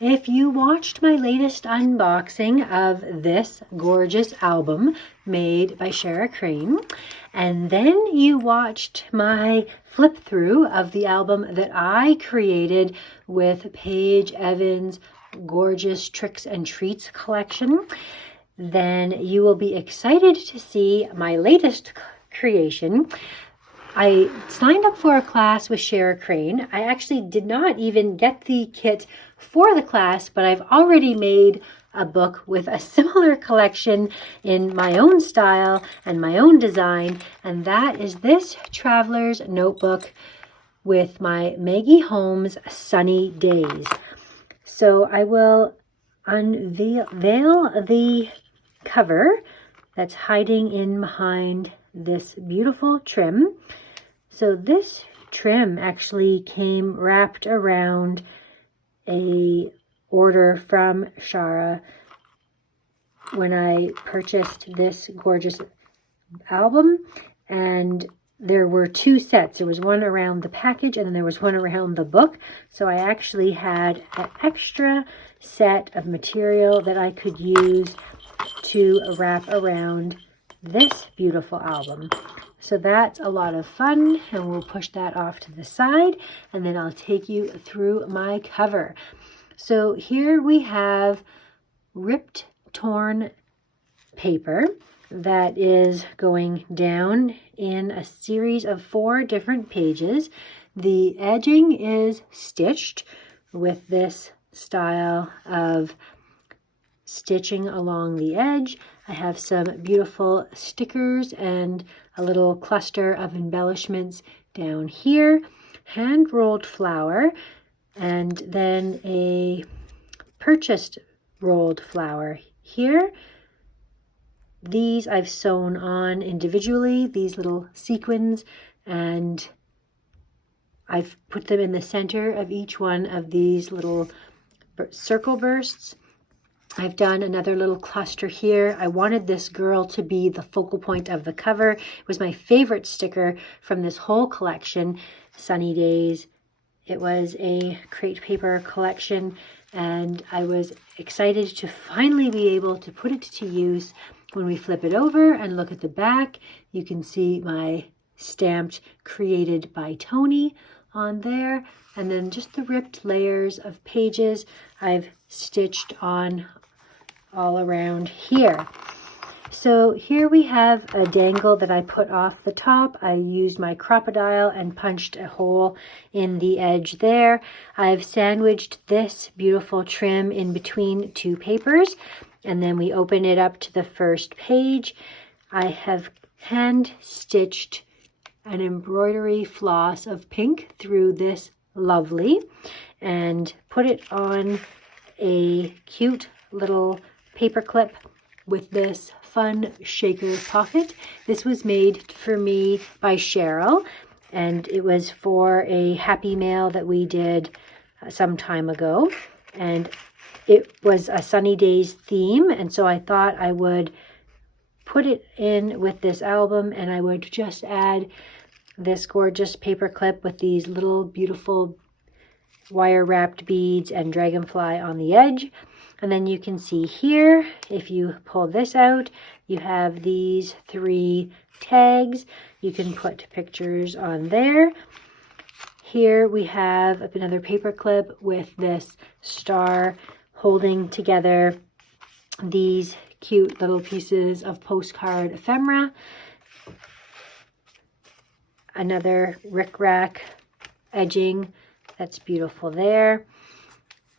If you watched my latest unboxing of this gorgeous album made by Shara, and then you watched my flip through of the album that I created with Paige Evans' gorgeous Tricks and Treats collection, then you will be excited to see my latest creation. I signed up for a class with Shara Crane. I actually did not even get the kit for the class, but I've already made a book with a similar collection in my own style and my own design, and that is this Traveler's Notebook with my Maggie Holmes Sunny Days. So I will unveil the cover that's hiding in behind this beautiful trim. So this trim actually came wrapped around a order from Shara when I purchased this gorgeous album, and there were two sets. There was one around the package and then there was one around the book. So I actually had an extra set of material that I could use to wrap around this beautiful album. So that's a lot of fun, and we'll push that off to the side, and then I'll take you through my cover. So here we have ripped, torn paper that is going down in a series of 4 different pages. The edging is stitched with this style of stitching along the edge. I have some beautiful stickers and a little cluster of embellishments down here, hand rolled flower, and then a purchased rolled flower here. These I've sewn on individually, these little sequins, and I've put them in the center of each one of these little circle bursts. I've done another little cluster here. I wanted this girl to be the focal point of the cover. It was my favorite sticker from this whole collection, Sunny Days. It was a crate paper collection, and I was excited to finally be able to put it to use. When we flip it over and look at the back, you can see my stamped "Created by Tony" on there, and then just the ripped layers of pages I've stitched on all around here. So here we have a dangle that I put off the top. I used my crocodile and punched a hole in the edge there. I've sandwiched this beautiful trim in between 2 papers, and then we open it up to the first page. I have hand stitched an embroidery floss of pink through this lovely and put it on a cute little paper clip with this fun shaker pocket. This was made for me by Cheryl, and it was for a happy mail that we did some time ago, and it was a Sunny Days theme, and so I thought I would put it in with this album, and I would just add this gorgeous paper clip with these little beautiful wire wrapped beads and dragonfly on the edge. And then you can see here, if you pull this out, you have these 3 tags. You can put pictures on there. Here we have another paper clip with this star holding together these cute little pieces of postcard ephemera. Another rickrack edging that's beautiful there.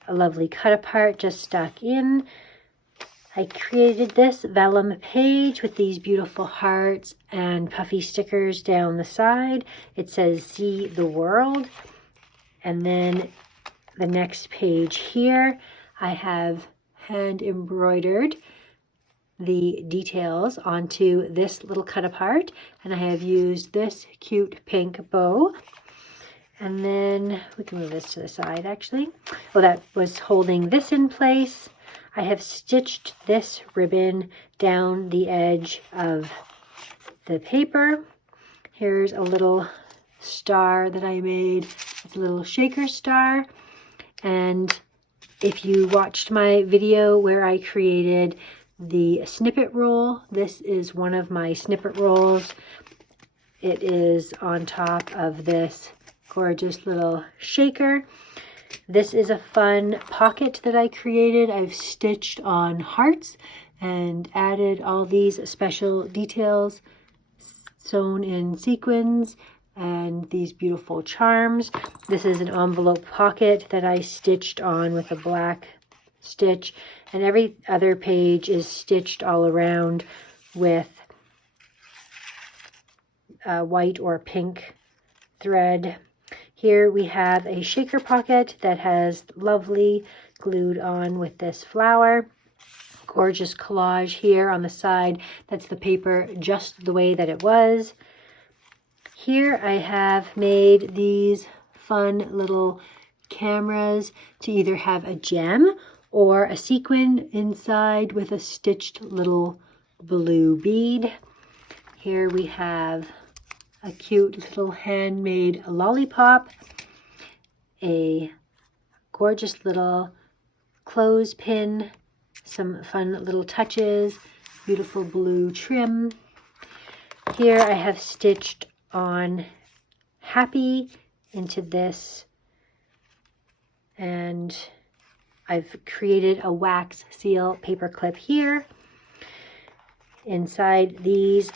A lovely cut apart just stuck in. I created this vellum page with these beautiful hearts and puffy stickers down the side. It says "See the World." And then the next page here, I have hand embroidered the details onto this little cut apart, and I have used this cute pink bow. And then we can move this to the side actually. Well, that was holding this in place. I have stitched this ribbon down the edge of the paper. Here's a little star that I made. It's a little shaker star. And If you watched my video where I created the snippet roll, this is one of my snippet rolls. It is on top of this gorgeous little shaker. This is a fun pocket that I created. I've stitched on hearts and added all these special details sewn in sequins and these beautiful charms. This is an envelope pocket that I stitched on with a black stitch, and every other page is stitched all around with white or pink thread. Here we have a shaker pocket that has lovely glued on with this flower. Gorgeous collage here on the side. That's the paper just the way that it was. Here I have made these fun little cameras to either have a gem or a sequin inside with a stitched little blue bead. Here we have a cute little handmade lollipop, a gorgeous little clothespin, some fun little touches, beautiful blue trim. Here I have stitched on happy into this, and I've created a wax seal paper clip here. Inside these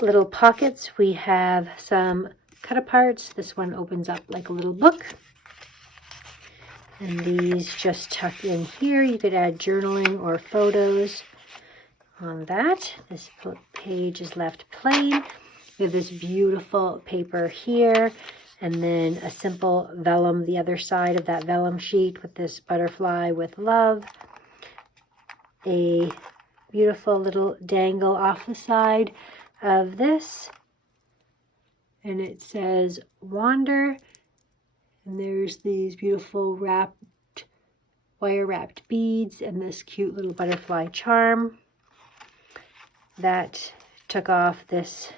little pockets we have some cut aparts. This one opens up like a little book, and these just tuck in here. You could add journaling or photos on that. This page is left plain. We have this beautiful paper here, and then a simple vellum, the other side of that vellum sheet with this butterfly with love. A beautiful little dangle off the side of this, and it says wander, and there's these beautiful wire wrapped beads and this cute little butterfly charm that took off this,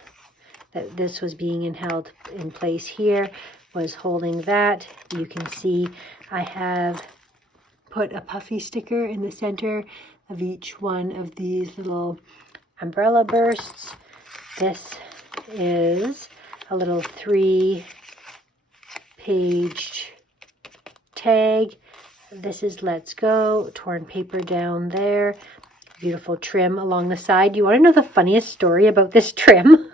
that this was being held in place here, was holding that. You can see I have put a puffy sticker in the center of each one of these little umbrella bursts. This is a little 3-page tag. This is Let's Go, torn paper down there. Beautiful trim along the side. You want to know the funniest story about this trim?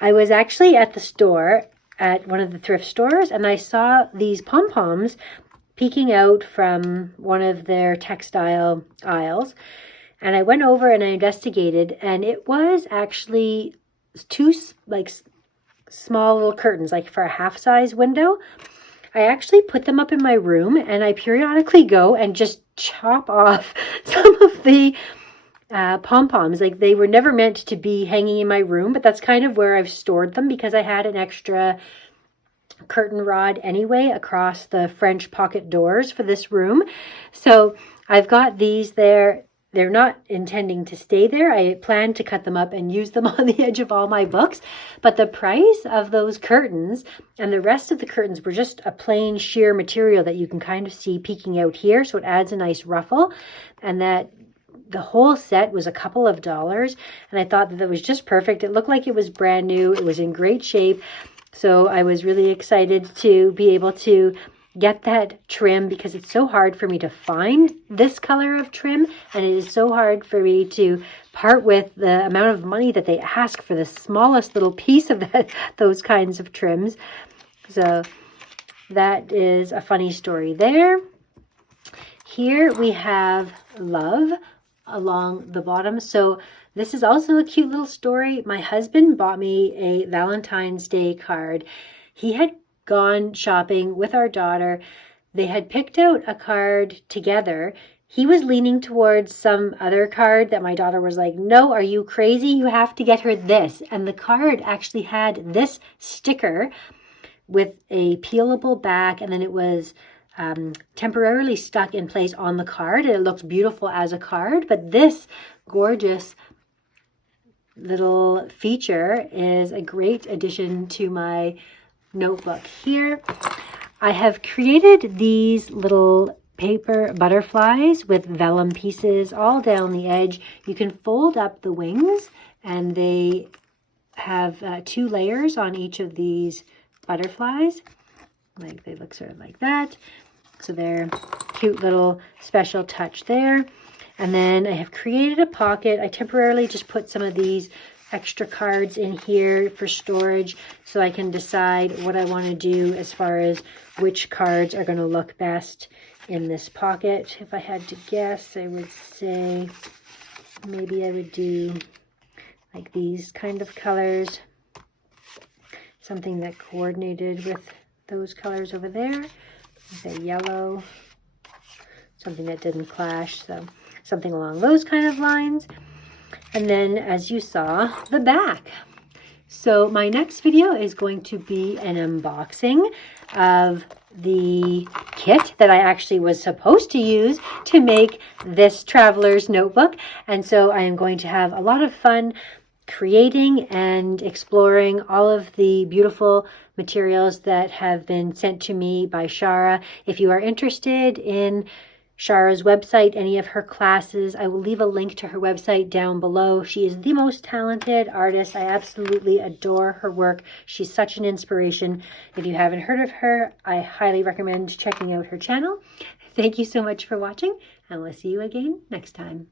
I was actually at the store, at one of the thrift stores, and I saw these pom-poms peeking out from one of their textile aisles. And I went over and I investigated, and it was actually two small little curtains, like for a half-size window. I actually put them up in my room, and I periodically go and just chop off some of the pom-poms. Like, they were never meant to be hanging in my room, but that's kind of where I've stored them because I had an extra curtain rod anyway across the French pocket doors for this room. So I've got these there. They're not intending to stay there. I plan to cut them up and use them on the edge of all my books. But the price of those curtains and the rest of the curtains were just a plain sheer material that you can kind of see peeking out here. So it adds a nice ruffle. And that the whole set was a couple of dollars. And I thought that was just perfect. It looked like it was brand new. It was in great shape. So I was really excited to be able to get that trim because it's so hard for me to find this color of trim, and it is so hard for me to part with the amount of money that they ask for the smallest little piece of those kinds of trims. So that is a funny story there. Here we have love along the bottom. So this is also a cute little story. My husband bought me a Valentine's Day card. He had gone shopping with our daughter. They had picked out a card together. He was leaning towards some other card that my daughter was like, no, are you crazy? You have to get her this. And the card actually had this sticker with a peelable back, and then it was temporarily stuck in place on the card, and it looked beautiful as a card. But this gorgeous little feature is a great addition to my notebook here. I have created these little paper butterflies with vellum pieces all down the edge. You can fold up the wings, and they have 2 layers on each of these butterflies. Like, they look sort of like that. So they're cute little special touch there. And then I have created a pocket. I temporarily just put some of these extra cards in here for storage so I can decide what I want to do as far as which cards are going to look best in this pocket. If I had to guess, I would say maybe I would do like these kind of colors. Something that coordinated with those colors over there. The yellow. Something that didn't clash. So something along those kind of lines. And then, as you saw, the back. So my next video is going to be an unboxing of the kit that I actually was supposed to use to make this traveler's notebook. And so I am going to have a lot of fun creating and exploring all of the beautiful materials that have been sent to me by Shara. If you are interested in Shara's website, any of her classes, I will leave a link to her website down below. She is the most talented artist. I absolutely adore her work. She's such an inspiration. If you haven't heard of her, I highly recommend checking out her channel. Thank you so much for watching, and we'll see you again next time.